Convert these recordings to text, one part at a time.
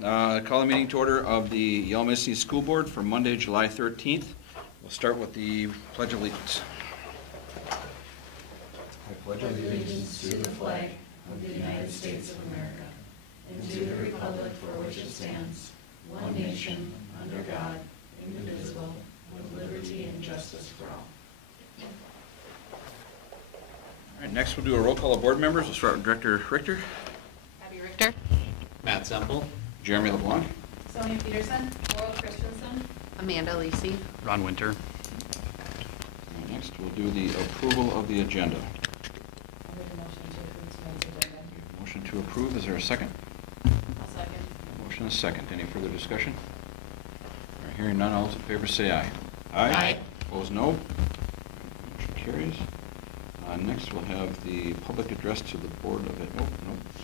Call the meeting to order of the Yellow School Board for Monday, July 13th. We'll start with the Pledge of Allegiance. I pledge allegiance to the flag of the United States of America and to the republic for which it stands, one nation, under God, indivisible, with liberty and justice for all. All right, next we'll do a roll call of board members. We'll start with Director Richter, Abby Richter. Matt Semple. Jeremy LeBlanc, Sonia Peterson, Laurel Christensen, Amanda Lisi. Ron Winter. and next we'll do the approval of the agenda. I'll make a motion to approve tonight's agenda. Motion to approve, is there a second? I'll second. Motion is second. Any further discussion? All right, hearing none, all those in favor say aye. Aye. Opposed, no. Motion carries. Next, we'll have the public address to the board of it.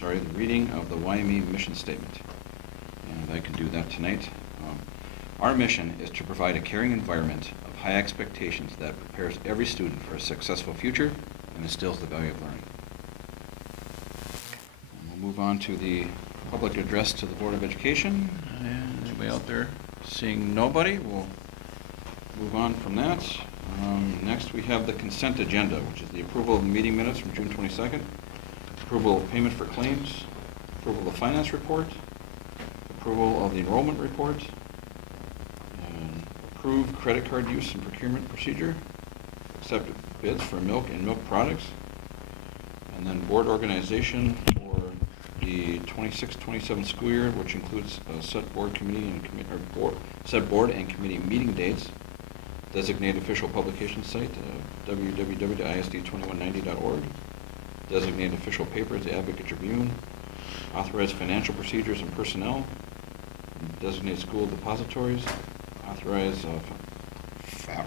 The reading of the YME mission statement. And I can do that tonight. Our mission is to provide a caring environment of high expectations that prepares every student for a successful future and instills the value of learning. And we'll move on to the public address to the Board of Education. And anybody out there? Seeing nobody, we'll move on from that. Next, we have the consent agenda, which is the approval of the meeting minutes from June 22nd, approval of payment for claims, approval of the finance report, approval of the enrollment report, and approve credit card use and procurement procedure, accept bids for milk and milk products, and then board organization for the 26-27 school year, which includes set board committee and set board and committee meeting dates. Designate official publication site, www.isd2190.org. Designate official papers, the Advocate Tribune. Authorize financial procedures and personnel. Designate school depositories. Authorize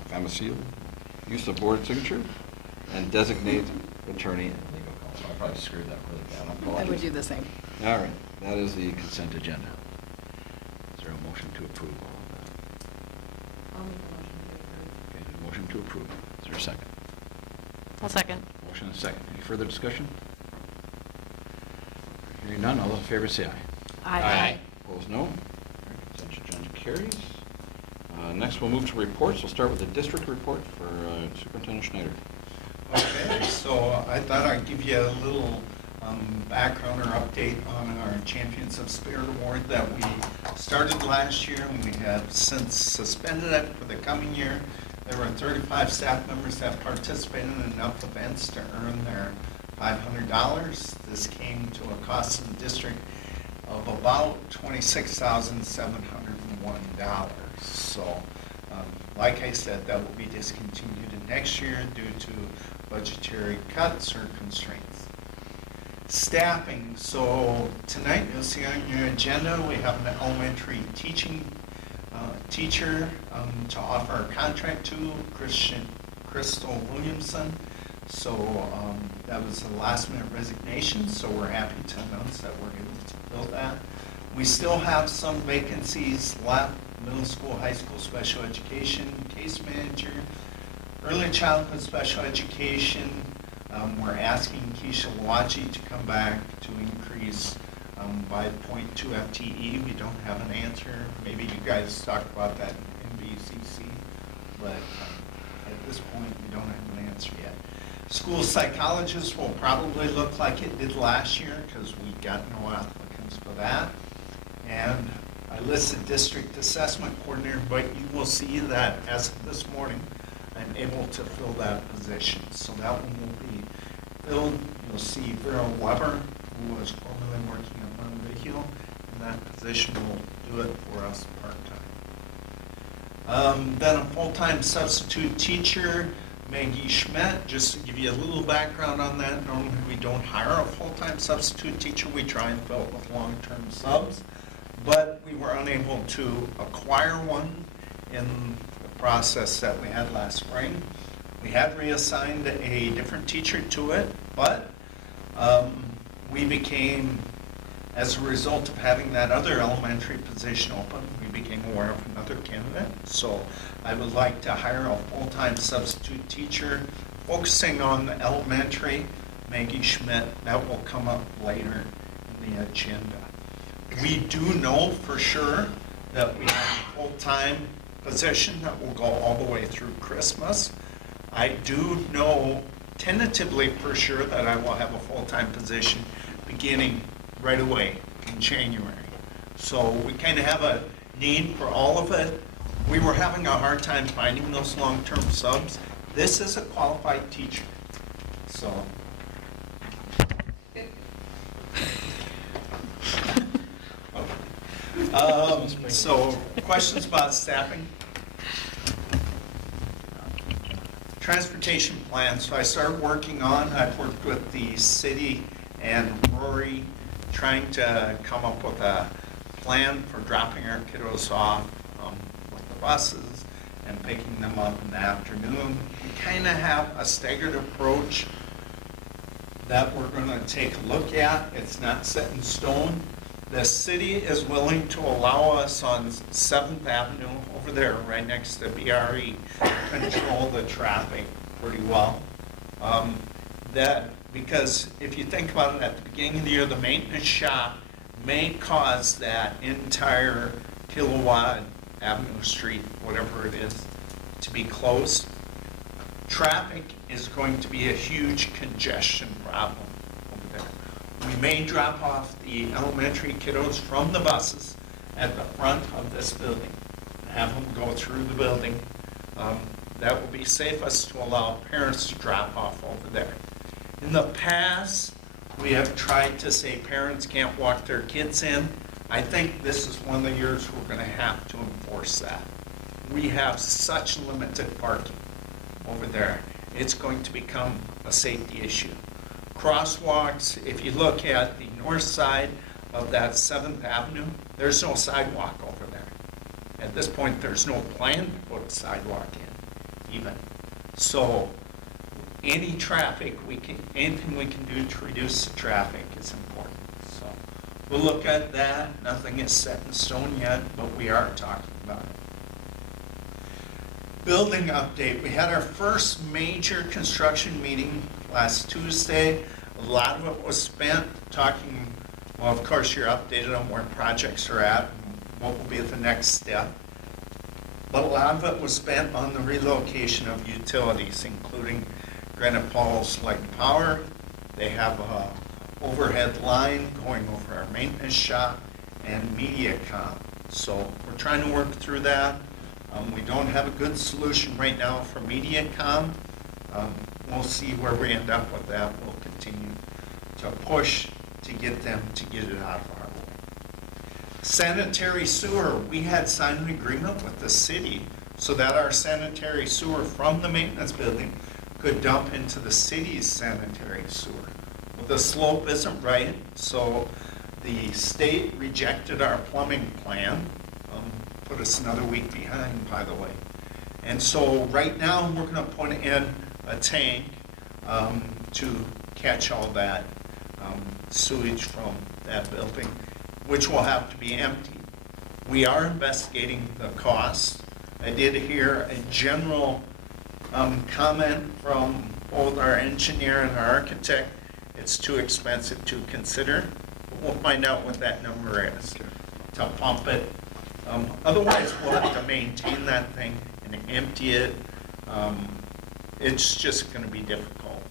famicile, use of board signature. And designate attorney and legal counsel. I probably screwed that really bad. I would do the same. All right, that is the consent agenda. Is there a motion to approve all of that? I'll make a motion to approve. Okay, motion to approve. Is there a second? I'll second. Motion and second. Any further discussion? Hearing none, all those in favor say aye. Aye. Opposed, no. All right, consent agenda carries. Next, we'll move to reports. We'll start with the district report for Superintendent Schneider. Okay, so I thought I'd give you a little background or update on our Champions of Spirit Award that we started last year, and we have since suspended it for the coming year. There were 35 staff members that participated in enough events to earn their $500. This came to a cost in the district of about $26,701. So, like I said, that will be discontinued in next year due to budgetary cuts or constraints. Staffing. So tonight you'll see on your agenda we have an elementary teaching teacher to offer a contract to, Crystal Williamson. So that was a last minute resignation, so we're happy to announce that we're able to fill that. We still have some vacancies left: middle school, high school special education, case manager, early childhood special education. We're asking Keisha Lawachi to come back to increase by 0.2 FTE. We don't have an answer. Maybe you guys talked about that in BCC, but at this point we don't have an answer yet. School psychologist will probably look like it did last year because we got no applicants for that. And I listed district assessment coordinator, but you will see that as of this morning, I'm able to fill that position. So that one will be filled. You'll see Vera Weber, who was formerly working at Monvihil, and that position will do it for us part-time. Then a full-time substitute teacher, Maggie Schmidt. Just to give you a little background on that, normally we don't hire a full-time substitute teacher. We try and fill it with long-term subs, but we were unable to acquire one in the process that we had last spring. We had reassigned a different teacher to it, but we became, as a result of having that other elementary position open, we became aware of another candidate. So I would like to hire a full-time substitute teacher focusing on the elementary, Maggie Schmidt. That will come up later in the agenda. We do know for sure that we have a full-time position that will go all the way through Christmas. I do know tentatively for sure that I will have a full-time position beginning right away in January. So we kind of have a need for all of it. We were having a hard time finding those long-term subs. This is a qualified teacher, so. So questions about staffing? Transportation plan, so I started working on, I've worked with the city and Rory, trying to come up with a plan for dropping our kiddos off with the buses and picking them up in the afternoon. We kind of have a staggered approach that we're going to take a look at. It's not set in stone. The city is willing to allow us on 7th Avenue over there, right next to BRE, control the traffic pretty well. Because if you think about it, at the beginning of the year, the maintenance shop may cause that entire Kilowatt Avenue Street, whatever it is, to be closed. Traffic is going to be a huge congestion problem over there. We may drop off the elementary kiddos from the buses at the front of this building, have them go through the building. That will be safest to allow parents to drop off over there. In the past, we have tried to say parents can't walk their kids in. I think this is one of the years we're going to have to enforce that. We have such limited parking over there. It's going to become a safety issue. Crosswalks, if you look at the north side of that 7th Avenue, there's no sidewalk over there. At this point, there's no plan to put a sidewalk in, even. So any traffic, anything we can do to reduce the traffic is important. So we'll look at that. Nothing is set in stone yet, but we are talking about it. Building update. We had our first major construction meeting last Tuesday. A lot of it was spent talking, well, of course, you're updated on where projects are at and what will be the next step. But a lot of it was spent on the relocation of utilities, including Granite Falls Light and Power. They have a overhead line going over our maintenance shop and MediaCom. So we're trying to work through that. We don't have a good solution right now for MediaCom. We'll see where we end up with that. We'll continue to push to get them to get it out of our way. Sanitary sewer, we had signed an agreement with the city so that our sanitary sewer from the maintenance building could dump into the city's sanitary sewer. Well, the slope isn't right, so the state rejected our plumbing plan. Put us another week behind, by the way. And so right now we're going to put in a tank to catch all that sewage from that building, which will have to be emptied. We are investigating the cost. I did hear a general comment from both our engineer and our architect. It's too expensive to consider, but we'll find out what that number is to pump it. Otherwise, we'll have to maintain that thing and empty it. It's just going to be difficult.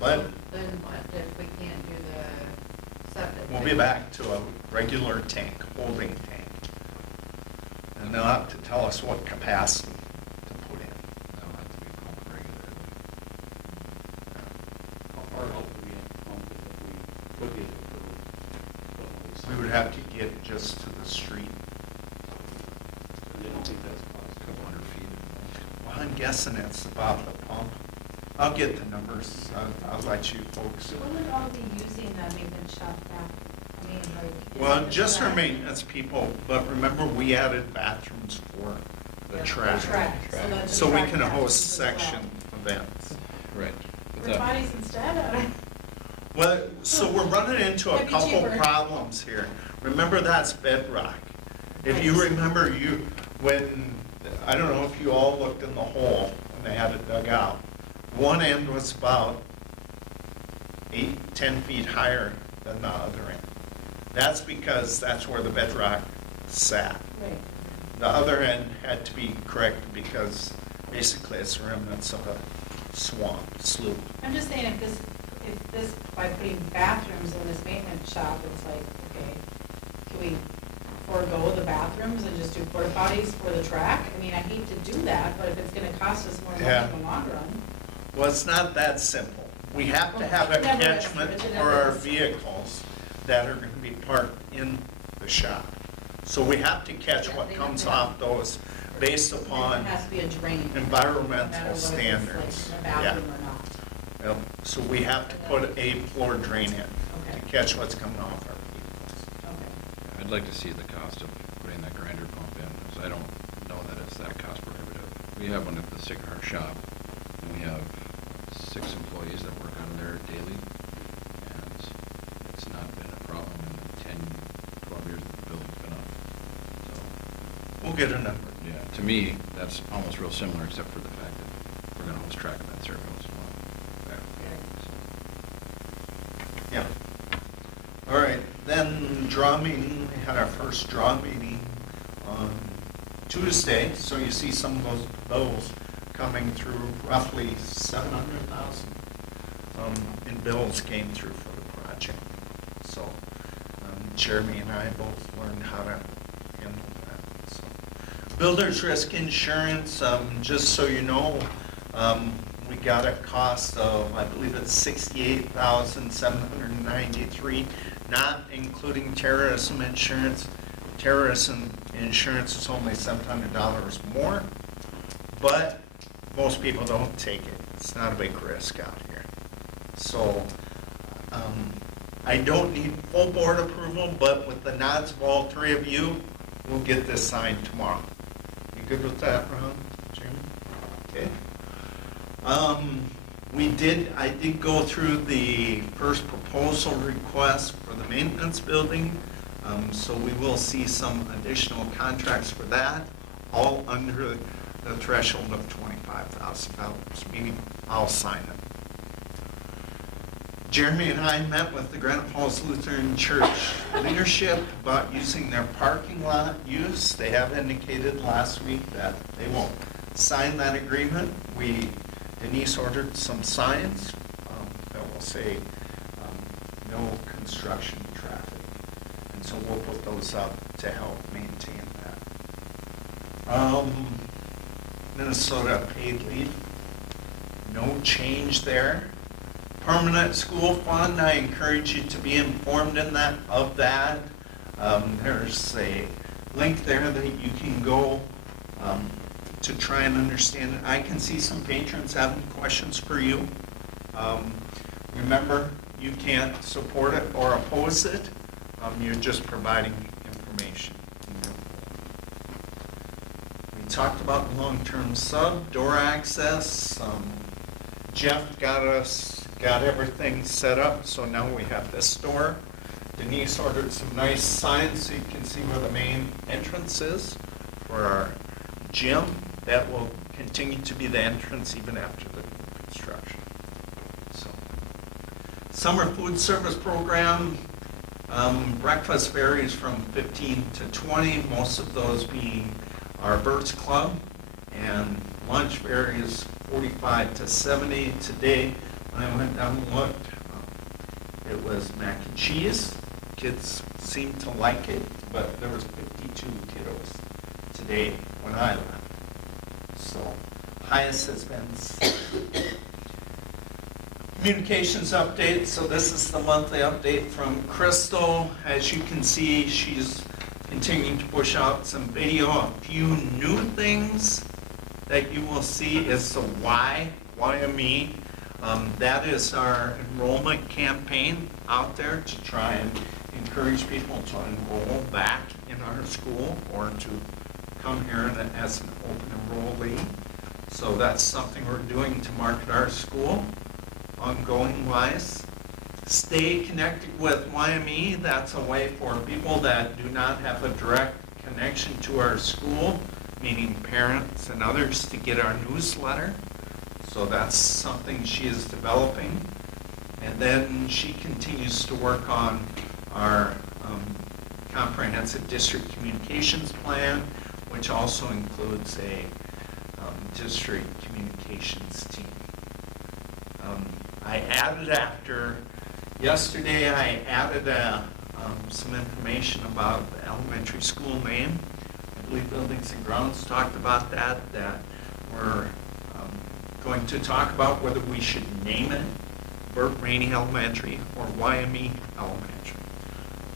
But Then what if we can't do the septic? we'll be back to a regular tank, holding tank. And they'll have to tell us what capacity to put in. That'll have to be pumped regularly. How far out would we have to pump it if we could get it approved? We would have to get just to the street. I don't think that's possible. Couple hundred feet. Well, I'm guessing it's about the pump. I'll get the numbers. I'll let you folks. So when would all be using the maintenance shop now? I mean, like. is Well, it just our like- maintenance people, but remember, we added bathrooms for the trash. Track, so that's So we track can bathrooms host as well. section events. Right. But For that- bodies instead? Well, so we're running into a Might be couple cheaper. problems here. Remember, that's bedrock. If you remember, when, I don't know if you all looked in the hole when they had it dug out. One end was about 8, 10 feet higher than the other end. That's because that's where the bedrock sat. Right. The other end had to be corrected because basically it's remnants of a swamp, slough. I'm just saying, if this, by putting bathrooms in this maintenance shop, it's like, okay, can we forego the bathrooms and just do porta potties for the track? I mean, I hate to do that, but if it's gonna cost us more money Yeah. in the long run. Well, it's not that simple. We have to have a It never is, catchment it for never our is. vehicles that are gonna be parked in the shop. So we have to catch Yeah, what they comes have to- off those based It upon, has to be a drain. environmental no matter what, if it's standards. like a Yeah. bathroom or not. yep, so we have to put a floor drain in Okay. to catch what's coming off our vehicles. Okay. I'd like to see the cost of putting that grinder pump in, because I don't know that it's that cost prohibitive. We have one at the Sycamore shop, and we have 6 employees that work on there daily, and it's not been a problem in the 10, 12 years that the building's been up. So, We'll get a number. yeah, to me, that's almost real similar, except for the fact that we're gonna lose track of that service as well. Yeah. All right, then draw meeting, we had our first draw meeting on Tuesday, so you see some of those bills coming through, roughly 700,000 in bills came through for the project. So Jeremy and I both learned how to handle that. So, Builder's risk insurance, just so you know, we got a cost of, I believe it's $68,793, not including terrorism insurance. Terrorism insurance is only $700 more, but most people don't take it. It's not a big risk out here. So I don't need full board approval, but with the nods of all 3 of you, we'll get this signed tomorrow. You good with that, Ron, Jim? Okay. I did go through the first proposal request for the maintenance building, so we will see some additional contracts for that, all under the threshold of $25,000, meaning I'll sign them. Jeremy and I met with the Granite Falls Lutheran Church leadership about using their parking lot use. They have indicated last week that they will sign that agreement. Denise ordered some signs that will say no construction traffic. And so we'll put those up to help maintain that. Minnesota paid leave, no change there. Permanent school fund, I encourage you to be informed of that. There's a link there that you can go to try and understand it. I can see some patrons having questions for you. Remember, you can't support it or oppose it. You're just providing information. We talked about long-term sub, door access. Jeff got everything set up, so now we have this door. Denise ordered some nice signs so you can see where the main entrance is for our gym. That will continue to be the entrance even after the construction. So, summer food service program, breakfast varies from 15 to 20, most of those being our Birds Club, and lunch varies 45 to 70. Today, when I went down and looked, it was mac and cheese. Kids seemed to like it, but there was 52 kiddos today when I left. So highest has been 6. Communications update. So this is the monthly update from Crystal. As you can see, she's continuing to push out some video. A few new things that you will see is the YME. That is our enrollment campaign out there to try and encourage people to enroll back in our school or to come here as an open enrollee. So that's something we're doing to market our school ongoing wise. Stay connected with YME. That's a way for people that do not have a direct connection to our school, meaning parents and others, to get our newsletter. So that's something she is developing. And then she continues to work on our comprehensive district communications plan, which also includes a district communications team. I added yesterday I added some information about the elementary school name. I believe Buildings and Grounds talked about that we're going to talk about whether we should name it Burt Rainey Elementary or YME Elementary.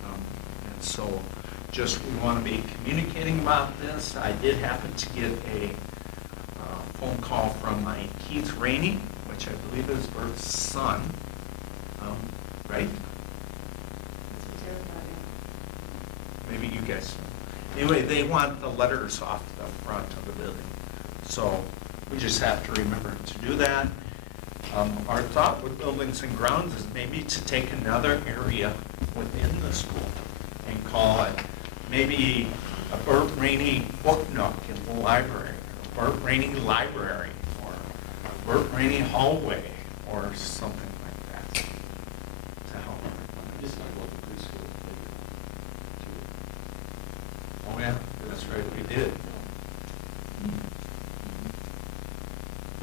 And so just we want to be communicating about this. I did happen to get a phone call from my Keith Rainey, which I believe is Bert's son, right? Maybe you guys know. Anyway, they want the letters off the front of the building. So we just have to remember to do that. Our thought with Buildings and Grounds is maybe to take another area within the school and call it maybe a Burt Rainey book nook in the library, or a Burt Rainey library, or a Burt Rainey hallway, or something like that to help. I just like what the preschool playground. Oh yeah, that's right, we did.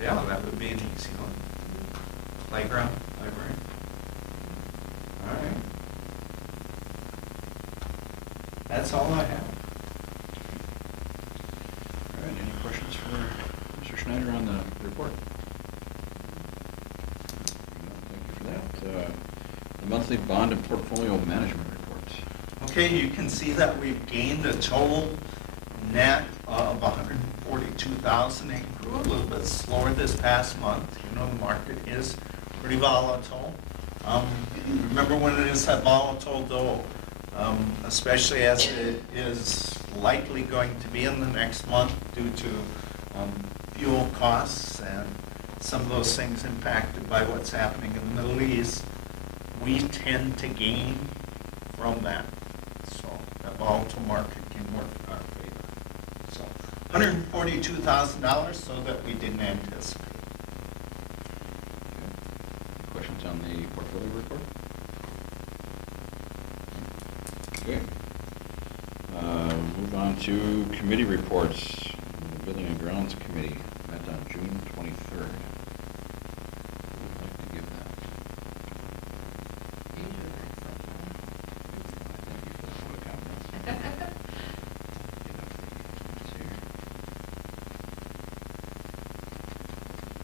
Yeah, that would be an easy one. Playground, library. All right. That's all I have. All right, any questions for Mr. Schneider on the report? Thank you for that. The monthly bond and portfolio management report. Okay, you can see that we've gained a total net of 142,000. It grew a little bit slower this past month. You know, the market is pretty volatile. Remember when it is that volatile though, especially as it is likely going to be in the next month due to fuel costs and some of those things impacted by what's happening in the Middle East, we tend to gain from that. So that volatile market can work in our favor. So $142,000 so that we didn't anticipate. Questions on the portfolio report? Okay. Move on to committee reports. The Building and Grounds Committee met on June 23rd. Who would like to give that? Thank you for the vote of confidence. Let's see here.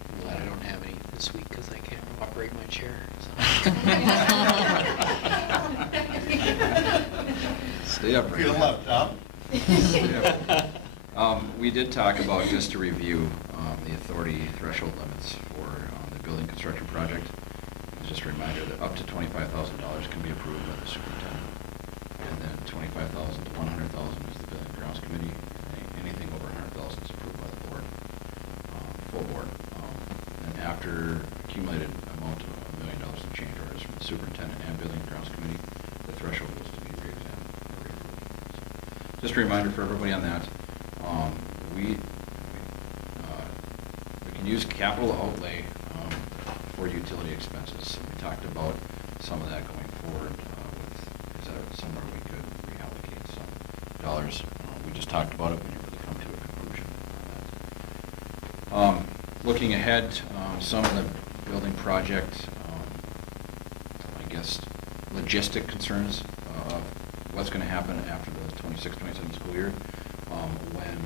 I'm glad I don't have any this week because I can't operate my chair. Stay up. Feel left out? We did talk about, just to review, the authority threshold limits for the building construction project. It's just a reminder that up to $25,000 can be approved by the superintendent. And then $25,000 to $100,000 is the Building and Grounds Committee. And anything over $100,000 is approved by the board, full board. And after accumulated amount of $1 million in change orders from the superintendent and Building and Grounds Committee, the threshold was to be re-examined or reapproved. Just a reminder for everybody on that. We can use capital outlay for utility expenses. We talked about some of that going forward. Is that somewhere we could reallocate some dollars? We just talked about it. We didn't really come to a conclusion on that. Looking ahead, some of the building project, I guess, logistic concerns of what's going to happen after the 26-27 school year, when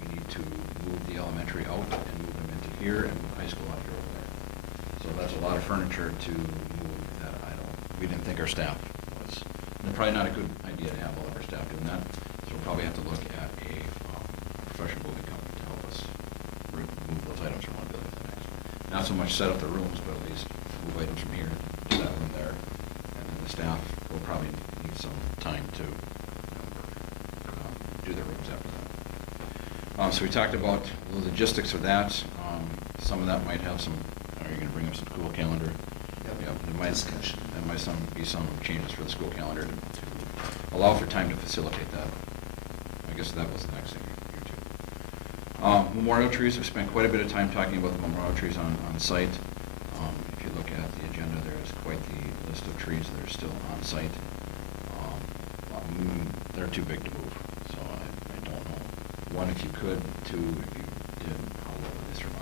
we need to move the elementary out and move them into here and move high school out here over there. So that's a lot of furniture to move that we didn't think our staff was. And probably not a good idea to have all of our staff doing that. So we'll probably have to look at a professional moving company to help us move those items from one building to the next. Not so much set up the rooms, but at least move items from here to that room there. And then the staff will probably need some time to do their rooms after that. So we talked about the logistics of that. Some of that might have some, are you going to bring up some school calendar? Yep. There might be some changes for the school calendar to allow for time to facilitate that. I guess that was the next thing here too. Memorial trees, we've spent quite a bit of time talking about the memorial trees on site. If you look at the agenda, there is quite the list of trees that are still on site. they're too big to move, so I don't know. One, if you could, two, if you did, how well would they survive?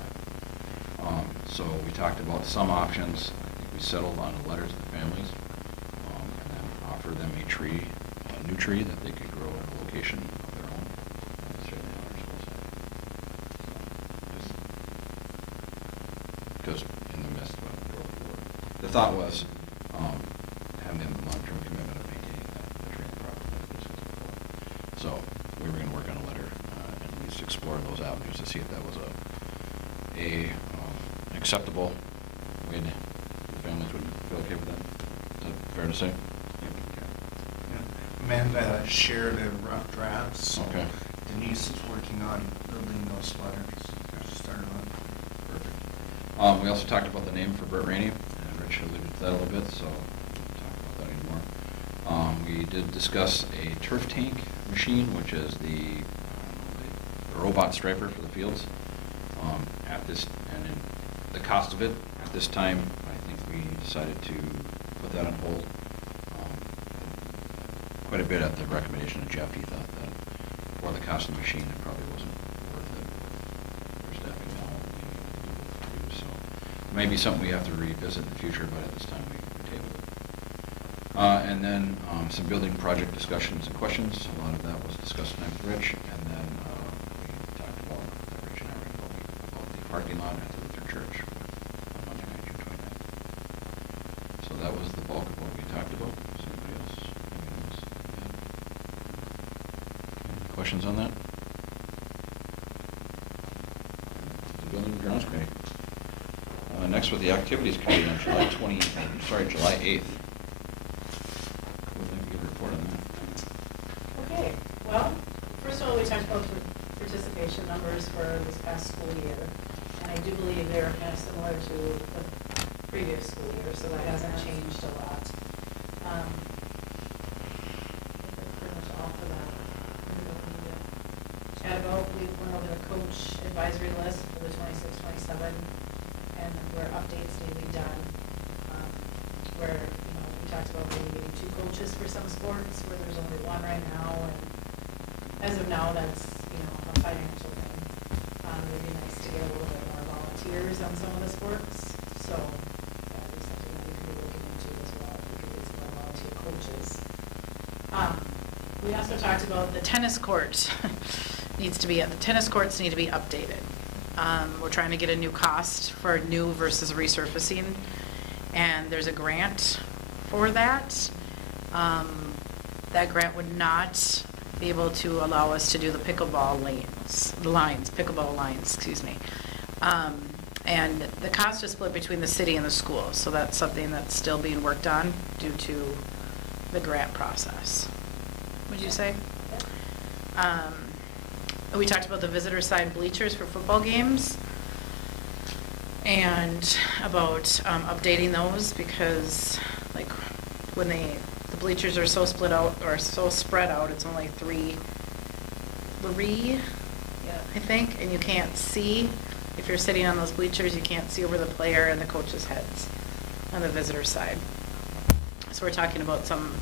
So we talked about some options. I think we settled on a letter to the families, and then offer them a tree, a new tree that they could grow at a location of their own, not necessarily on our school site. So, just in the midst of a growth board. The thought was, having a long-term commitment of maintaining the tree and the property that we discussed before. So we were gonna work on a letter, and at least explore those avenues to see if that was a acceptable way to, the families would feel okay with that. Is that fair to say? Yeah. Amanda shared a rough draft, so Okay. Denise is working on building those letters. Start on. Perfect. We also talked about the name for Burt Rainey, and Rich alluded to that a little bit, so we won't talk about that anymore. We did discuss a turf tank machine, which is the robot striper for the fields. At this, and in the cost of it, at this time, I think we decided to put that on hold. Quite a bit at the recommendation of Jeff. He thought that for the cost of the machine, it probably wasn't worth it for staffing now, what to do. So it may be something we have to revisit in the future, but at this time we tabled it. And then some building project discussions and questions. A lot of that was discussed tonight with Rich, and then we talked about, Rich and I were talking about the parking lot at the Lutheran Church on Monday night, June 29th. So that was the bulk of what we talked about. Does anybody else have anything else to add? Any questions on that? The Building and Grounds Committee. Next with the Activities Committee on July 8th. Would like to give a report on that? Okay, well, first of all, we talked about participation numbers for this past school year, and I do believe they're kind of similar to the previous school year, so that hasn't changed a lot. I think that's pretty much all for that. Chat about, we went over the coach advisory list for the 26-27, and where updates need to be done, where, you know, we talked about maybe getting 2 coaches for some sports, where there's only 1 right now, and as of now, that's, you know, a financial thing. It'd be nice to get a little bit more volunteers on some of the sports, so that is something that we could be looking into as well, if we could get some more volunteer coaches. We also talked about the tennis court the tennis courts need to be updated. We're trying to get a new cost for new versus resurfacing, and there's a grant for that. That grant would not be able to allow us to do the pickleball lines, excuse me. And the cost is split between the city and the school, so that's something that's still being worked on due to the grant process. Would you say? We talked about the visitor side bleachers for football games and about updating those, because like when the bleachers are so split out or so spread out, it's only three, I think, and you can't see. If you're sitting on those bleachers, you can't see over the player and the coach's heads on the visitor side. So we're talking about some,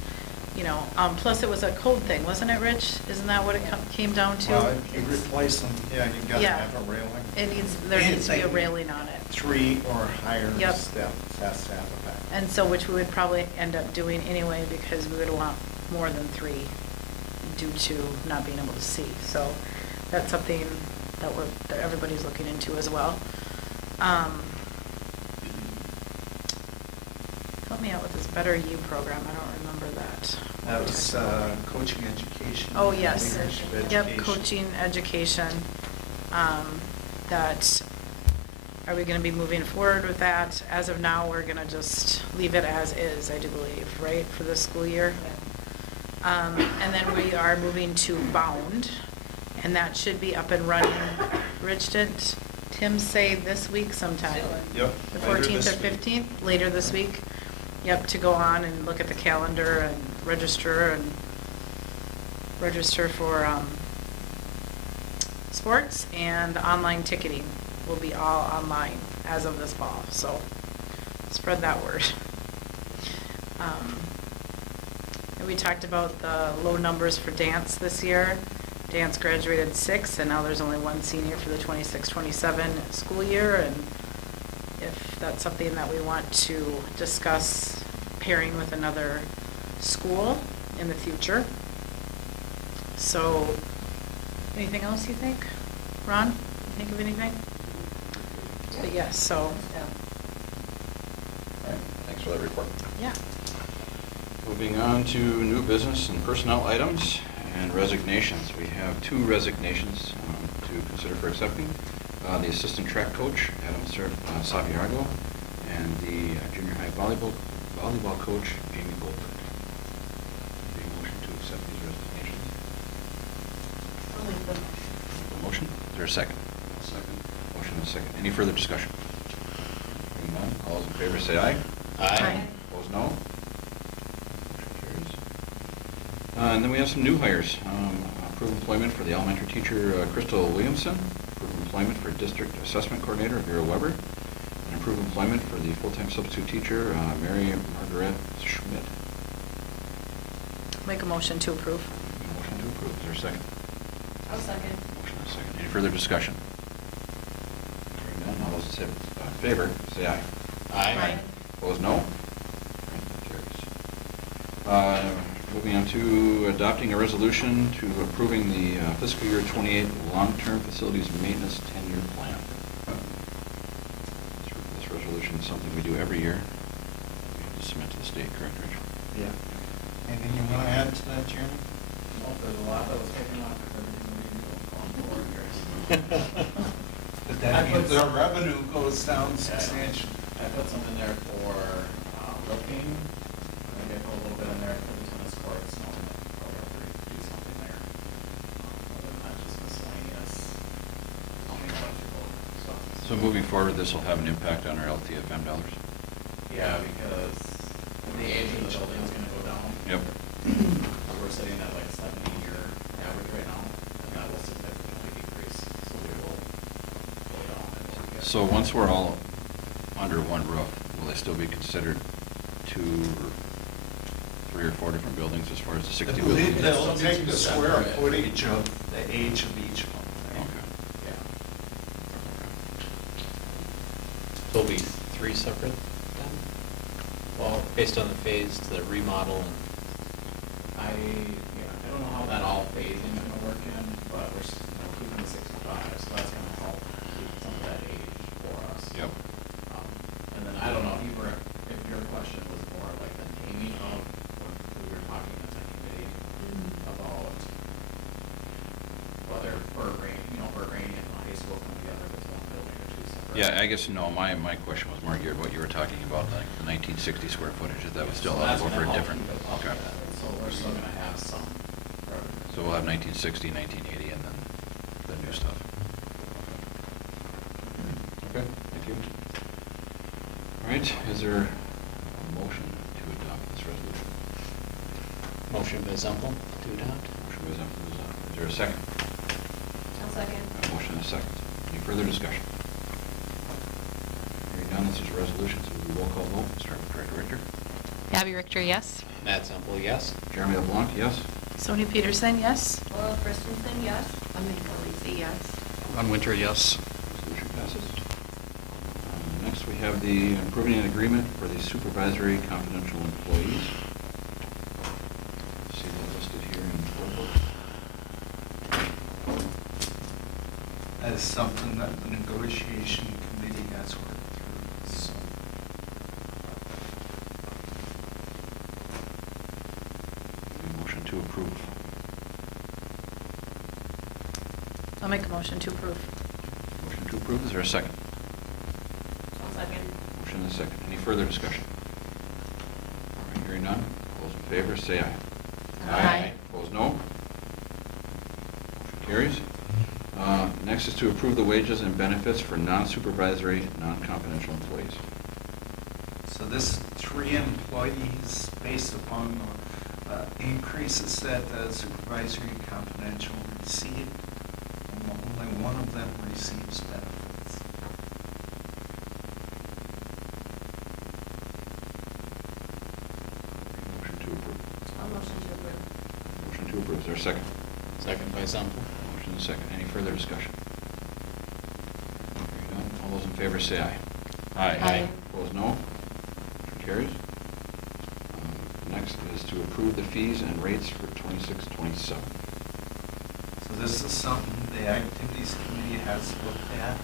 you know, plus it was a code thing, wasn't it, Rich? Isn't that what it came down to? Well, if you replace them, yeah, you gotta Yeah. have a railing. There And needs to be a they- railing on it. 3 or higher Yep. steps has to have a back. And so, which we would probably end up doing anyway, because we would want more than 3 due to not being able to see. So that's something that everybody's looking into as well. Help me out with this Better You program, I don't remember that. That was coaching education. Oh, yes. Leadership Yep, education. coaching education. That, are we gonna be moving forward with that? As of now, we're gonna just leave it as is, I do believe, right, for this school year? And then we are moving to Bound, and that should be up and running. Rich, didn't Tim say this week sometime? Yep. The later 14th or this week. 15th, later this week? Yep, to go on and look at the calendar and register for sports, and online ticketing will be all online as of this fall, so spread that word. We talked about the low numbers for dance this year. Dance graduated 6, and now there's only 1 senior for the 26-27 school year. And if that's something that we want to discuss pairing with another school in the future. So, anything else you think? Ron, you think of anything? But yes, so, All right, thanks for that report. yeah. Moving on to new business and personnel items and resignations. We have 2 resignations to consider for accepting. The assistant track coach, Adam Saviargo, and the junior high volleyball coach, Jamie Goldberg. Any motion to accept these resignations? I'll make them. A motion? Is there a second? Second. Motion and a second. Any further discussion? Hearing none, all those in favor say aye. Aye. Opposed, no. Motion carries. And then we have some new hires. Approved employment for the elementary teacher, Crystal Williamson. Approved employment for district assessment coordinator, Vera Weber. And approved employment for the full-time substitute teacher, Mary Margaret Schmidt. Make a motion to approve. Motion to approve. Is there a second? I'll second. Motion and a second. Any further discussion? Hearing none, all those in favor, say aye. Aye. Opposed, no. That carries. Moving on to adopting a resolution to approving the fiscal year 28 long-term facilities maintenance 10-year plan. This resolution is something we do every year. We have to submit to the state, correct, Rich? Yeah. Anything you want to add to that, Jeremy? Well, there's a lot that was taken off with everything we didn't go on board here. But that means our revenue goes down substantially. I put some in there for roofing, maybe I put a little bit in there for the tennis courts, knowing that we'll probably have to do something there. Other than that, just miscellaneous, plumbing, electrical stuff. So moving forward, this will have an impact on our LTFM dollars? Yeah, because the age of the building is gonna go down. Yep. We're sitting at like 70-year average right now, and that will significantly decrease, so we will go down. and get- So once we're all under one roof, will they still be considered 2 or 3 or 4 different buildings as far as the 60 I believe buildings? they'll That's take the something square separate. footage of the age of each of them. right? Okay. Yeah. So it'll be 3 separate then? Well, Based on the phase, the remodel and, I don't know how that all phasing is gonna work in, but we're, keeping the 65, so that's gonna help keep some of that age for us. Yep. And then I don't know if your question was more like the naming of, when we were talking in the committee about whether Burt Rainey and the high school come together with one building or 2 separate. Yeah, I guess, no, my question was more geared what you were talking about, like the 1960 square footage, if that was still So that's eligible for a gonna help different, keep it up okay. with that. So we're still gonna have some revenue. So we'll have 1960, 1980, and then the new stuff. Okay, thank you. All right, is there a motion to adopt this resolution? motion by Zempel to adopt? Motion by Zempel, is there a second? I'll second. A motion and a second. Any further discussion? Hearing none, this is a resolution, so we will roll call vote. Start with Director Richter. Abby Richter, yes. Matt Zempel, yes. Jeremy LeBlanc, yes? Sony Peterson, yes? Laura Christensen, yes. Amanda Lisi, yes. Ron Winter, yes. Resolution passes. Next, we have the approving an agreement for the supervisory confidential employees. See that listed here in the board book. That is something that the negotiation committee has worked through, so. Motion to approve. I'll make a motion to approve. Motion to approve, is there a second? I'll second. Motion and a second. Any further discussion? All right, hearing none. All those in favor, say aye. Aye. Opposed, no. Motion carries. Next is to approve the wages and benefits for non-supervisory, non-confidential employees. So this is 3 employees based upon the increases that the supervisory confidential received. And only one of them receives benefits. Motion to approve. I'll motion Is there a second? Second by Sample. Motion and second. Any further discussion? Hearing none. All those in favor say aye. Aye. Opposed, no. Motion carries. Next is to approve the fees and rates for 26-27. So this is something the activities committee has looked at.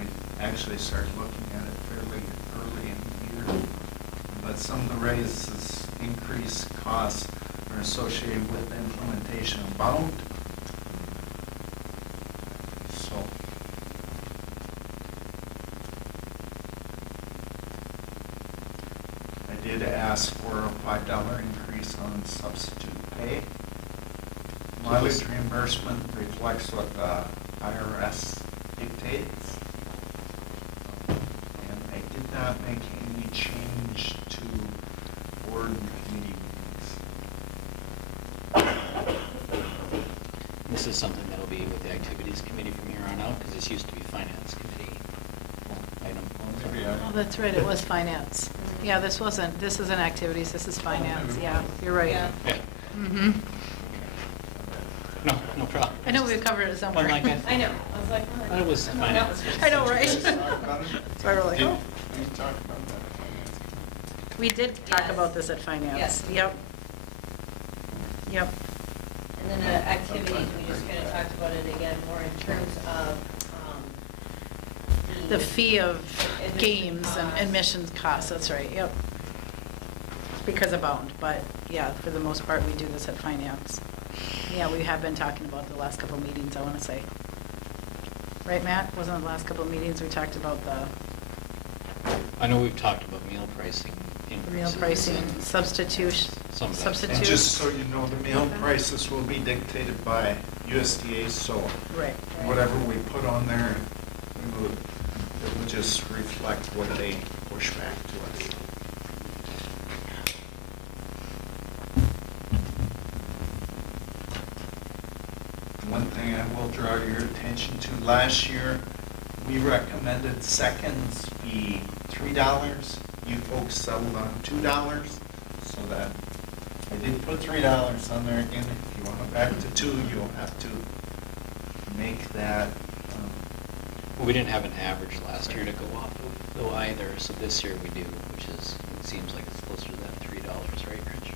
We actually started looking at it fairly early in the year. But some of the raises, increased costs are associated with the implementation of Bound. So. I did ask for a $5 increase on substitute pay. Mileage reimbursement reflects what the IRS dictates. And I did not make any change to board and committee meetings. This is something that'll be with the activities committee from here on out, because this used to be finance committee item. Maybe Oh, that's right, it was finance. Yeah, this isn't activities, this is finance, yeah, you're right. Yeah. Yeah. Mm-hmm. No, no problem. I know we've covered it somewhere. Well, like I know, I was like, oh, That was no, that finance. was just- I know, right? Talk about it? So I were like, Did oh. we talk about that? We did talk Yes. about this at finance. Yes. Yep. Yep. And then the activities, we just kind of talked about it again, more in terms of The fee of Admission games and costs. admissions costs, that's right, yep. Because of Bound, but yeah, for the most part, we do this at finance. Yeah, we have been talking about the last couple meetings, I want to say. Right, Matt? Wasn't it the last couple meetings we talked about the I know we've talked about meal pricing increases. meal pricing, and substitution, some of that. substitute? And just so you know, the meal prices will be dictated by USDA, so Right. whatever we put on there, it will just reflect what they push back to us. One thing I will draw your attention to, last year, we recommended seconds be $3. You folks settled on $2, so that, I did put $3 on there again. If you want it back to 2, you'll have to make that, Well, we didn't have an average last year to go off of though either, so this year we do, which is, it seems like it's closer to that $3, right, Rich?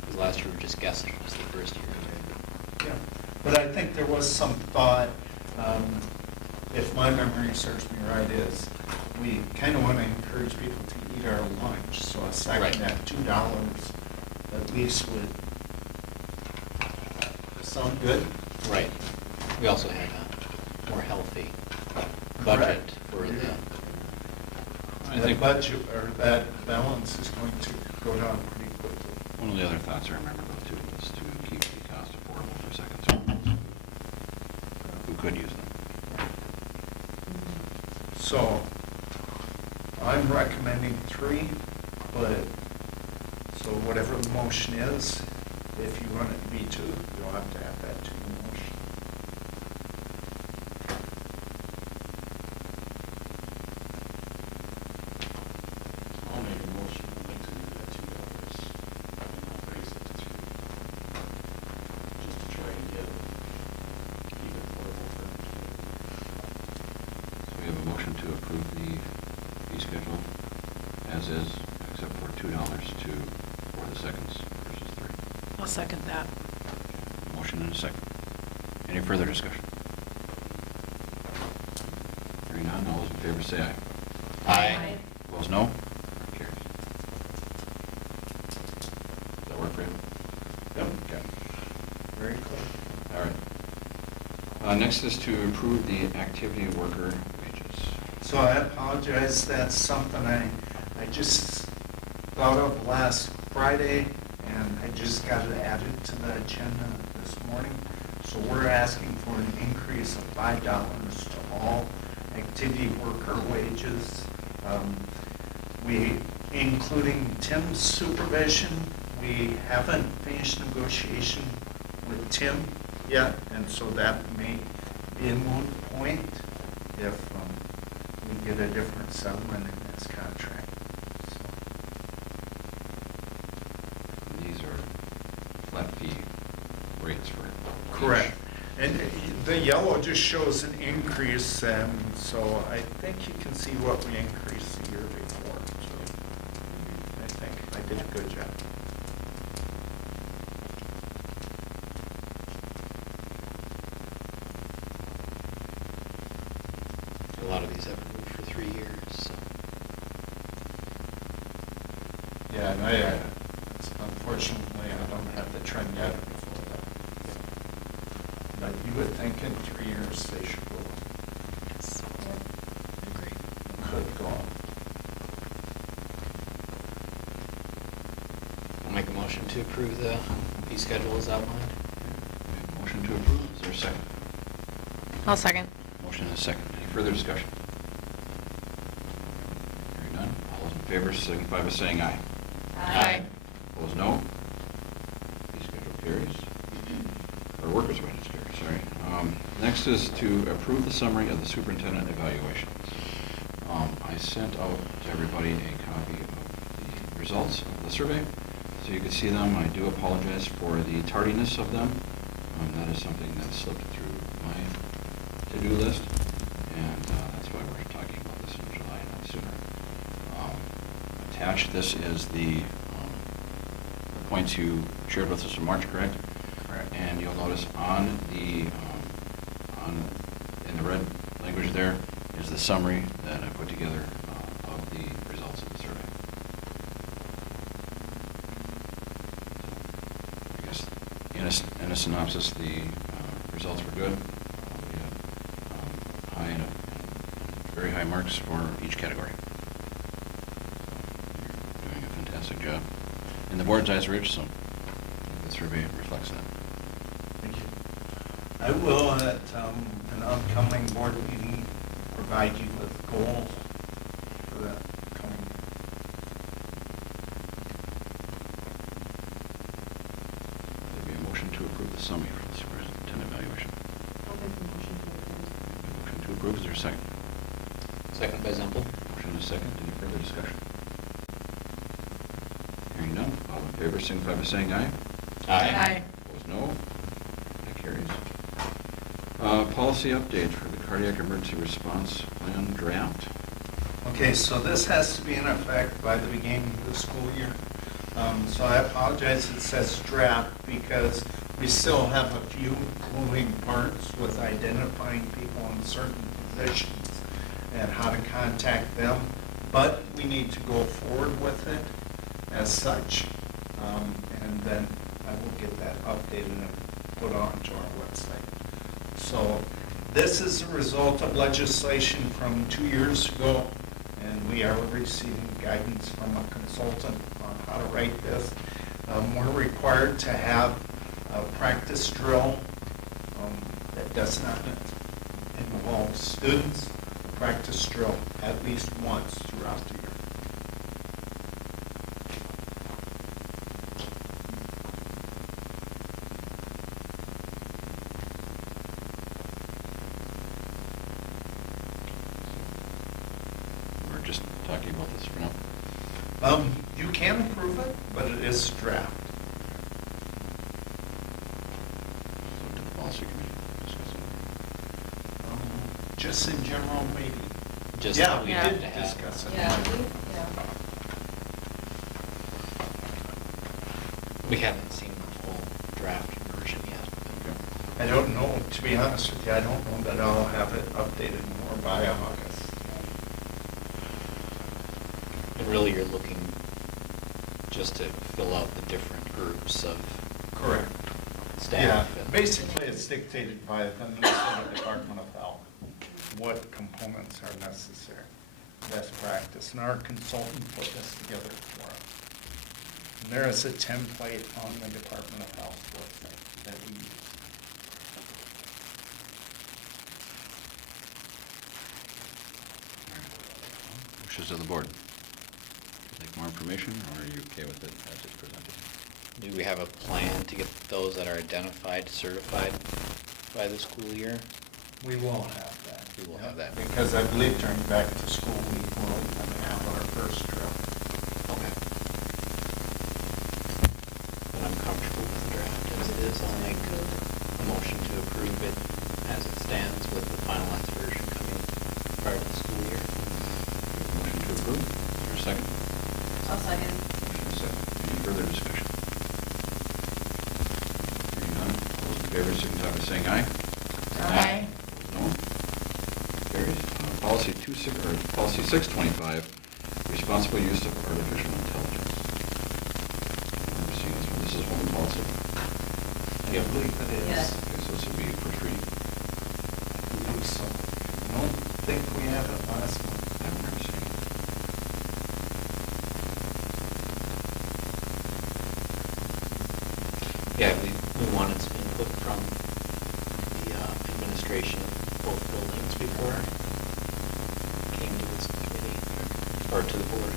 Because last year we were just guessing, it was the first year. yeah. But I think there was some thought, if my memory serves me right, is we kind of want to encourage people to eat our lunch, so a Right. second at $2 at least would sound good. Right. We also had a more healthy budget Correct. for the, I That think budget, or that balance is going to go down pretty quickly. one of the other thoughts I remember though too was to keep the cost affordable for second services. Who could use them. So, I'm recommending 3, but, so whatever the motion is, if you want it to be 2, you'll have to add that to the motion. I'll make a motion, I'd like to do that $2, and not raise it to 3. Just to try and keep it affordable for everybody. So we have a motion to approve the fee schedule as is, except for $2 for the seconds versus 3. I'll second that. Motion and a second. Any further discussion? Hearing none, all those in favor say aye. Aye. Opposed, no? Carries. Does that work for you? Yep. Okay. Very clear. All right. Next is to approve the activity worker wages. So I apologize, that's something I just thought of last Friday, and I just got it added to the agenda this morning. So we're asking for an increase of $5 to all activity worker wages. Including Tim's supervision, we haven't finished negotiation with Tim yet, and so that may be a moot point if we get a different settlement in this contract. So, These are flat fee rates for each. Correct. And the yellow just shows an increase, and so I think you can see what we increased the year before. So I think I did a good job. A lot of these have moved for 3 years, so. Yeah, and unfortunately, I don't have the trend data before that. But you would think in 3 years they should go, Yes. Agree. could go up. I'll make a motion to approve the fee schedule as outlined. Motion to approve, is there a second? I'll second. Motion and a second. Any further discussion? Hearing none, all those in favor signify by saying aye. Aye. Opposed, no. Fee schedule carries. Or workers' wages carries, sorry. Next is to approve the summary of the superintendent evaluations. I sent out to everybody a copy of the results of the survey, so you can see them. I do apologize for the tardiness of them. That is something that slipped through my to-do list, and that's why we're talking about this in July, not sooner. Attached, this is the points you shared with us in March, correct? Correct. And you'll notice on the, in the red language there is the summary that I put together of the results of the survey. I guess in a synopsis, the results were good. We had high and very high marks for each category. So you're doing a fantastic job. In the board's eyes, Rich, so the survey reflects that. Thank you. I will, at an upcoming board meeting, provide you with goals for that coming year. There'd be a motion to approve the summary for the superintendent evaluation. I'll make a motion to approve. Motion to approve, is there a second? Second by Zempel. Motion and a second, any further discussion? Hearing none, all in favor signify by saying aye. Aye. Opposed, no. That carries. Policy update for the cardiac emergency response plan draft. Okay, so this has to be in effect by the beginning of the school year. So I apologize, it says draft because we still have a few moving parts with identifying people in certain positions and how to contact them. But we need to go forward with it as such. And then I will get that updated and put onto our website. So this is a result of legislation from 2 years ago, and we are receiving guidance from a consultant on how to write this. We're required to have a practice drill that does not involve students, a practice drill at least once throughout the year. We're just talking about this for now. You can approve it, but it is draft. So to the policy committee, discuss it. Just in general, maybe. Just Yeah, that we Yeah. did discuss it. Yeah, We haven't seen the full draft version yet. I don't know, to be honest with you, I don't know that I'll have it updated more by August. And really, you're looking just to fill out the different groups of Correct. staff. Yeah, and- basically it's dictated by the Minnesota Department of Health, what components are necessary, best practice, and our consultant put this together for us. And there is a template on the Department of Health website that we use. Wishes of the board. Like more information, or are you okay with it as it's presented? Do we have a plan to get those that are identified certified by the school year? We will have that. We will have that. Because I believe during back to school week, we'll even have our first drill. Okay. But I'm comfortable with the draft as it is. I'll make there a second? I'll second. Motion is second. Any further discussion? Hearing none, all those in favor signify by saying aye. Aye. No? Carries. Policy 625, responsible use of artificial intelligence. Never seen this one. This is home policy. I believe it is. Yes. Okay, so this will be first reading. I believe so. I don't think we have it last month. I don't remember seeing it. Yeah, we wanted some input from the administration of both buildings before it came to this committee, or to the board.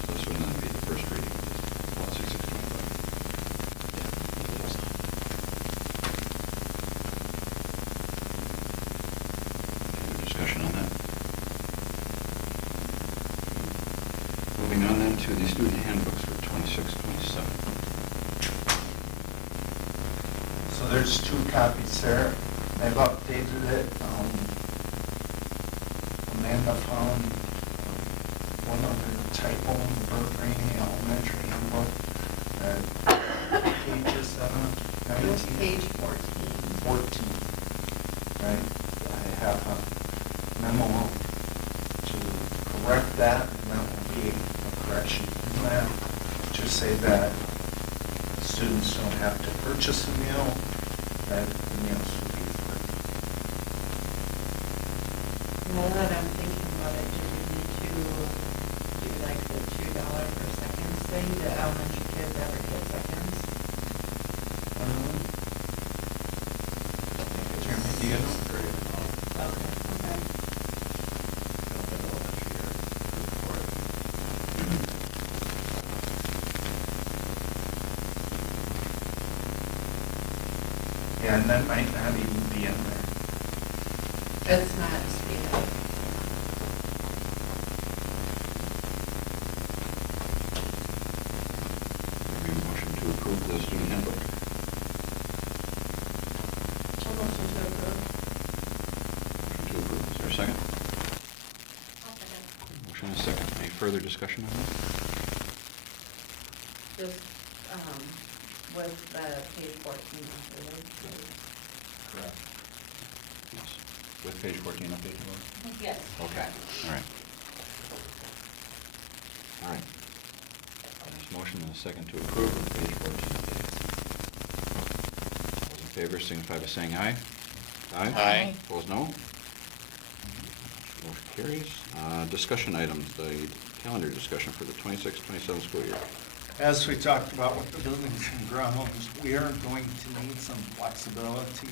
So this would then be the first reading of policy 625. Yeah, I believe so. Any other discussion on that? Moving on then to the student handbooks for 26-27. So there's 2 copies there. I've updated it. Amanda found one under typo in the Burt Rainey Elementary handbook. Pages 19. Page 14. 14. Right? I have a memo to correct that, and that will be a correction in that. Just say that students don't have to purchase a meal, that the meals will be free. Now that I'm thinking about it, do we need to do like the $2 per seconds thing? Do elementary kids ever get seconds? Jeremy, do you know? Okay. Yeah, and that might not even be in there. It's not speed up. Maybe a motion to approve the student handbook. A motion to approve. Motion to approve. Is there a second? I'll second. Motion and a second. Any further discussion on that? Just, with the page 14 updated. Correct. Yes. With page 14 updated, Laura? Yes. Okay, all right. All right. There's a motion and a second to approve with page 14 updated. All those in favor signify by saying aye. Aye. Opposed, no? Motion carries. Discussion items, the calendar discussion for the 26-27 school year. As we talked about with the buildings and grounds, we are going to need some flexibility.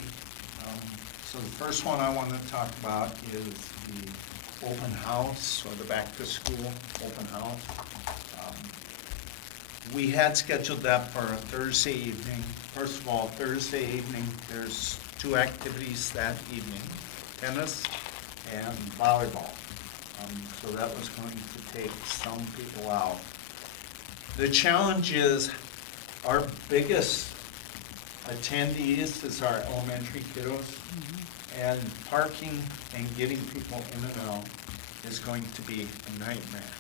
So the first one I want to talk about is the open house, or the back-to-school open house. We had scheduled that for a Thursday evening. First of all, Thursday evening, there's 2 activities that evening, tennis and volleyball. So that was going to take some people out. The challenge is, our biggest attendees is our elementary kiddos, and parking and getting people in and out is going to be a nightmare.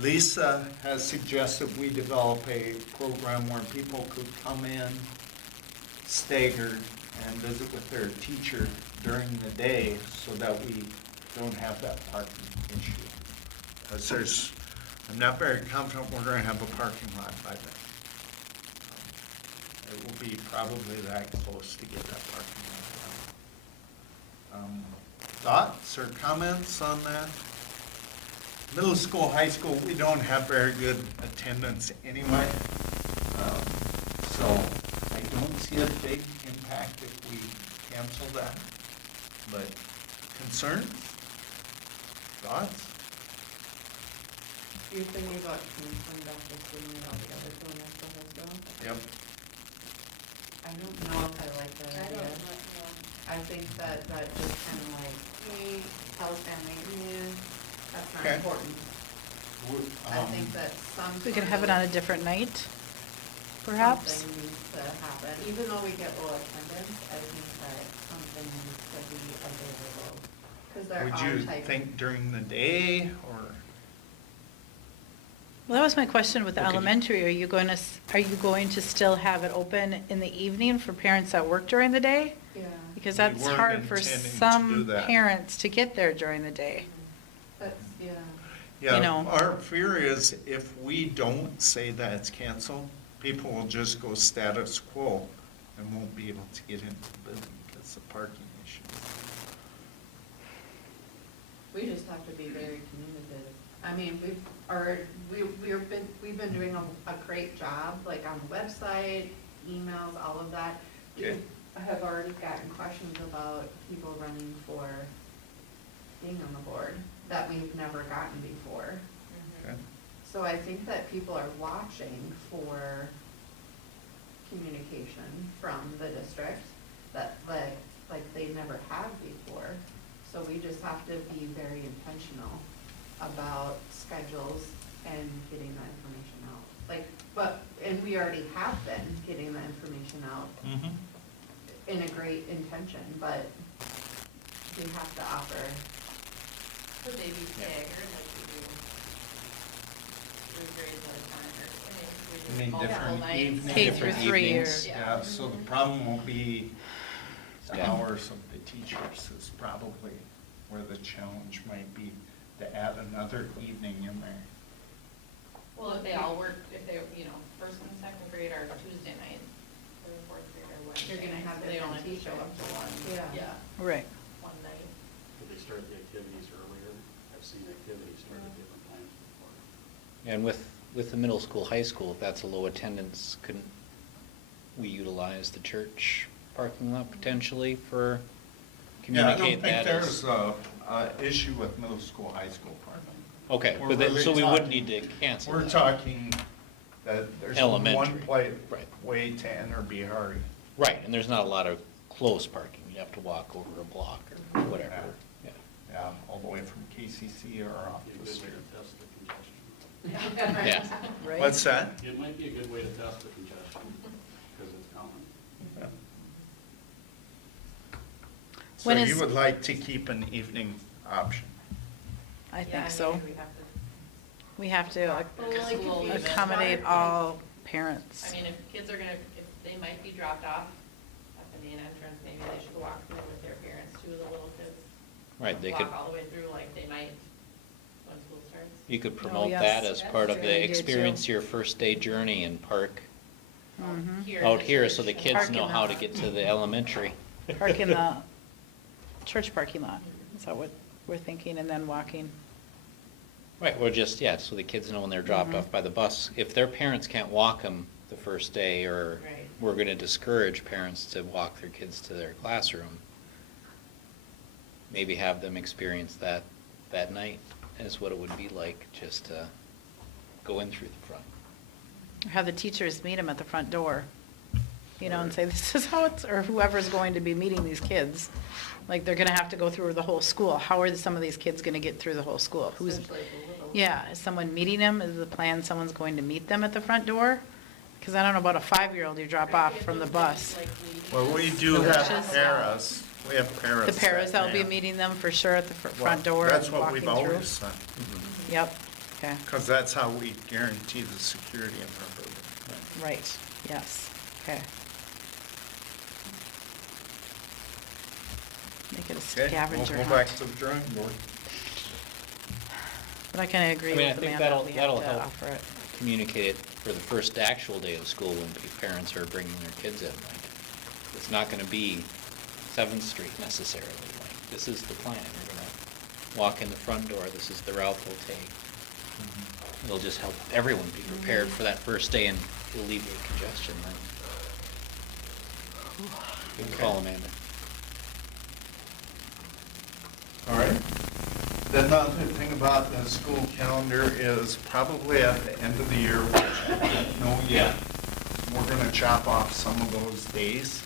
Lisa has suggested we develop a program where people could come in staggered and visit with their teacher during the day so that we don't have that parking issue. Because I'm not very confident we're going to have a parking lot by then. It will be probably that close to get that parking lot. Thoughts or comments on that? Middle school, high school, we don't have very good attendance anyway. So I don't see a big impact if we cancel that. But concerns? Thoughts? You're thinking about canceling back to school without the other semester has gone? Yep. I don't know if I like that I idea. don't know. I think that just kind of like, tells family, that's not Okay. important. I think that some. We could have it on a different night, perhaps? Something needs to happen, even though we get low attendance, I think that something needs to be available there Would are you type. think during the day, or? Well, that was my question with the Okay. elementary. Are you going to still have it open in the evening for parents that work during the day? Yeah, Because We that's weren't hard for intending to do some that. parents to get there during the day. that's, yeah. Yeah, know. our fear is if we don't say that it's canceled, people will just go status quo and won't be able to get into the building because of parking issues. We just have to be very communicative. I mean, we've been doing a great job, like on the website, emails, all of that. Okay. We have already gotten questions about people running for being on the board that we've never gotten before. Okay. So I think that people are watching for communication from the district that like they never have before. So we just have to be very intentional about schedules and getting that information out. And we already have been getting the information out in a great intention, but we have to offer. Would they be staggered, like we do through grades at a time, or, I I mean, mean, we do multiple different nights? evenings. K different through 3 evenings. years. Yeah, so the problem will be the Yeah. hours of the teachers is probably where the challenge might be, to add another evening in there. Well, if they all work, if they, first and second grade are Tuesday night, third and fourth grade are Wednesday. You're gonna have so they different only have to show up to one, Yeah. Right. one night. Could they start the activities earlier? I've seen activities start at different times before. And with the middle school, high school, if that's a low attendance, couldn't we utilize the church parking lot potentially for, communicate that Yeah, I don't as? think there's a issue with middle school, high school parking. Okay, We're but then, really so we wouldn't talking- need to cancel We're that. talking that there's only one Elementary, right. way to enter Bihari. Right, and there's not a lot of close parking, you have to walk over a block or whatever, yeah. Yeah, all the way from KCC or off Be a the good way street. to test the congestion. Yeah. Right. What's that? It might be a good way to test the congestion, because it's common. Yeah. So When you is- would like to keep an evening option? I Yeah, think so. maybe we have to, We have to Well, like, if you just accommodate wanted- all parents. I mean, if kids are gonna, if they might be dropped off at the main entrance, maybe they should walk through with their parents too, the little kids. Right, they could, Walk all the way through like they might when school starts. you could Oh, promote yes. that as That's part of a the good idea, too. experience your first day journey and park Mhm. out here so the kids Parking know how to lot. get to the elementary. Park in the church parking lot. Is that what we're thinking? And then walking. Right, or just, yeah, so the kids know when they're dropped Mhm. off by the bus. If their parents can't walk them the first day, or Right. we're gonna discourage parents to walk their kids to their classroom, maybe have them experience that night as what it would be like just to go in through the front. Or have the teachers meet them at the front door, and say, this is how it's, or whoever's going to be meeting these kids. Like, they're gonna have to go through the whole school. How are some of these kids gonna get through the whole school? Who's, Especially the little- yeah, is someone meeting them? Is the plan someone's going to meet them at the front door? Because I don't know about a 5-year-old you drop off from the bus. Well, we do The have wishes. paras, we have paras. The paras that will be man. meeting them for sure at the Well, front door, That's and what walking we've through. always done, Yep, okay, because that's how we guarantee the security of our building. right, yes, okay. Make it a Okay, scavenger we'll go back hunt. to the drawing board. But I kind of agree I mean, I with think Amanda, we that'll have to help offer it. communicate it for the first actual day of school when parents are bringing their kids in. Like, it's not gonna be 7th Street necessarily. Like, this is the plan. You're gonna walk in the front door. This is the route they'll take. It'll just help everyone be prepared for that first day and alleviate congestion then. Good call, Amanda. All right. The other thing about the school calendar is probably at the end of the year, which I don't know yet, we're gonna chop off some of those days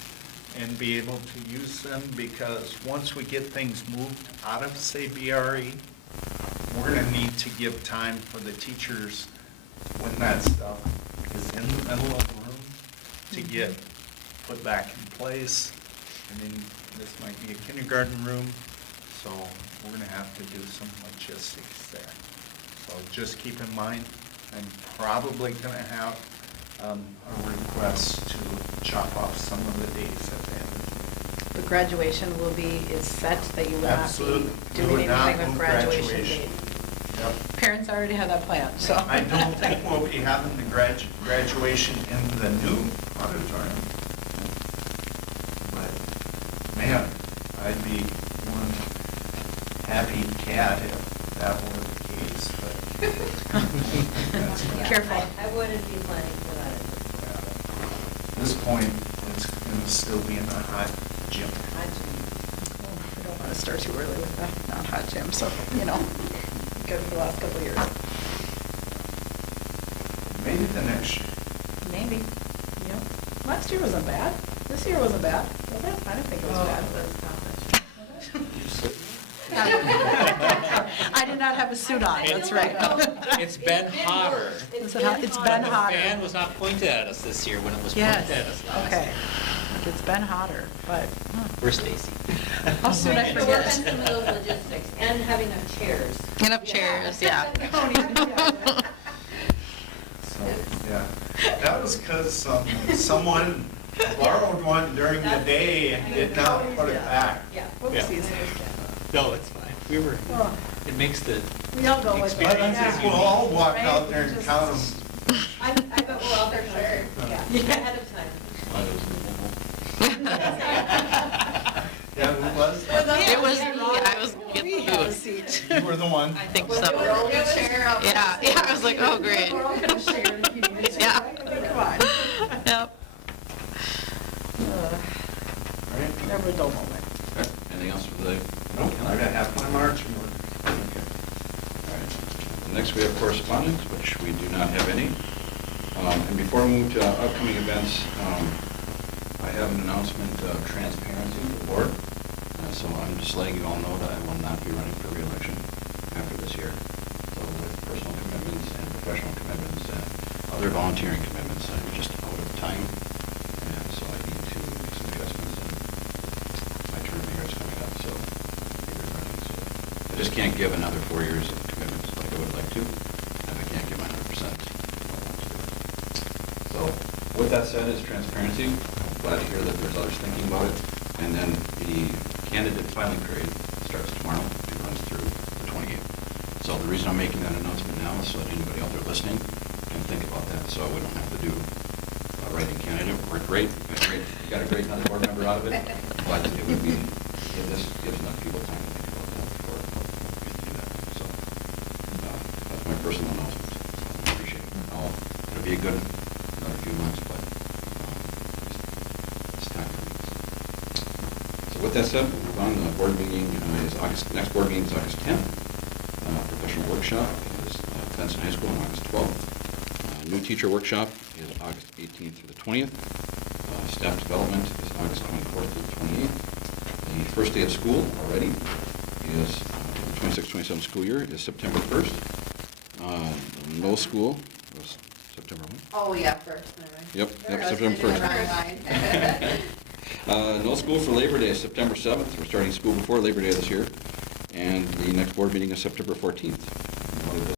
and be able to use them, because once we get things moved out of, say, BRE, we're gonna need to give time for the teachers, when that stuff is in the middle of the room, to get put back in place. I mean, this might be a kindergarten room, so we're gonna have to do some logistics there. So just keep in mind, I'm probably gonna have a request to chop off some of the days at the end of The graduation is set, that you will not be Absolutely. We doing would not anything with move graduation graduation. date. Yep. Parents already have that planned, so. I don't think we'll be having the graduation in the new auditorium. But, man, I'd be one happy cat if that were the case, but. that's fine. Careful. I wouldn't be planning for that. At this point, it's gonna still be in the hot gym. We don't want to start too early with the non-hot gym, so, good for the last couple of years. Maybe the next year. Maybe, Last year wasn't bad. This year wasn't bad, was it? I didn't think it was bad. I did not have a suit on, that's right. It's been hotter. It's been The hotter. fan was not pointed at us this year when it was Yes, pointed at us last. okay. It's been hotter, but Where's Stacy? how soon I To work on forget. some of those logistics and having enough chairs. Enough chairs, yeah. So, yeah, that was because someone borrowed one during the day and did not put it back. Yeah. Whoopsies. No, it's fine. It makes the We all go like But I that. think we'll all walk out there and count them. I bet we'll all there sure. Yeah, ahead of time. Yeah, who was? It was me, I was getting We have a the seat. You were the one. I think so. We're all gonna share out. Yeah, I was like, oh, great. We're all gonna share if you need to. Yeah. I mean, come on. Yep. All right. Never a dull moment. Okay, anything else for the? Nope, I got half my marching order. Okay. All right. Next, we have correspondence, which we do not have any. And before we move to upcoming events, I have an announcement of transparency to the board. So I'm just letting you all know that I will not be running for reelection after this year. So with personal commitments and professional commitments and other volunteering commitments, I'm just out of time. And so I need to make some adjustments, and my term here is coming up, so I'll be running. So I just can't give another 4 years of commitments like I would like to, and I can't give my 100%. So with that said, is transparency. I'm glad to hear that there's others thinking about it. And then the candidate filing period starts tomorrow. It runs through the 28th. So the reason I'm making that announcement now is so that anybody out there listening can think about that. So we don't have to do writing candidate. We're great. You got a great another board member out of it. But it would be, this gives enough people time to think about that before we do that. So that's my personal announcement. So I appreciate it. It'll be a good another few months, but it's time for me. So with that said, we'll move on. The board meeting next board meeting is August 10th. Professional workshop is Benson High School on August 12th. New teacher workshop is August 18th through the 20th. Staff development is August 24th through the 28th. The first day of school already is the 26-27 school year is September 1st. No school was September 1st. Oh, yeah, first, never mind. Yep, I was September thinking 1st. wrong line. No school for Labor Day, September 7th. We're starting school before Labor Day this year. And the next board meeting is September 14th.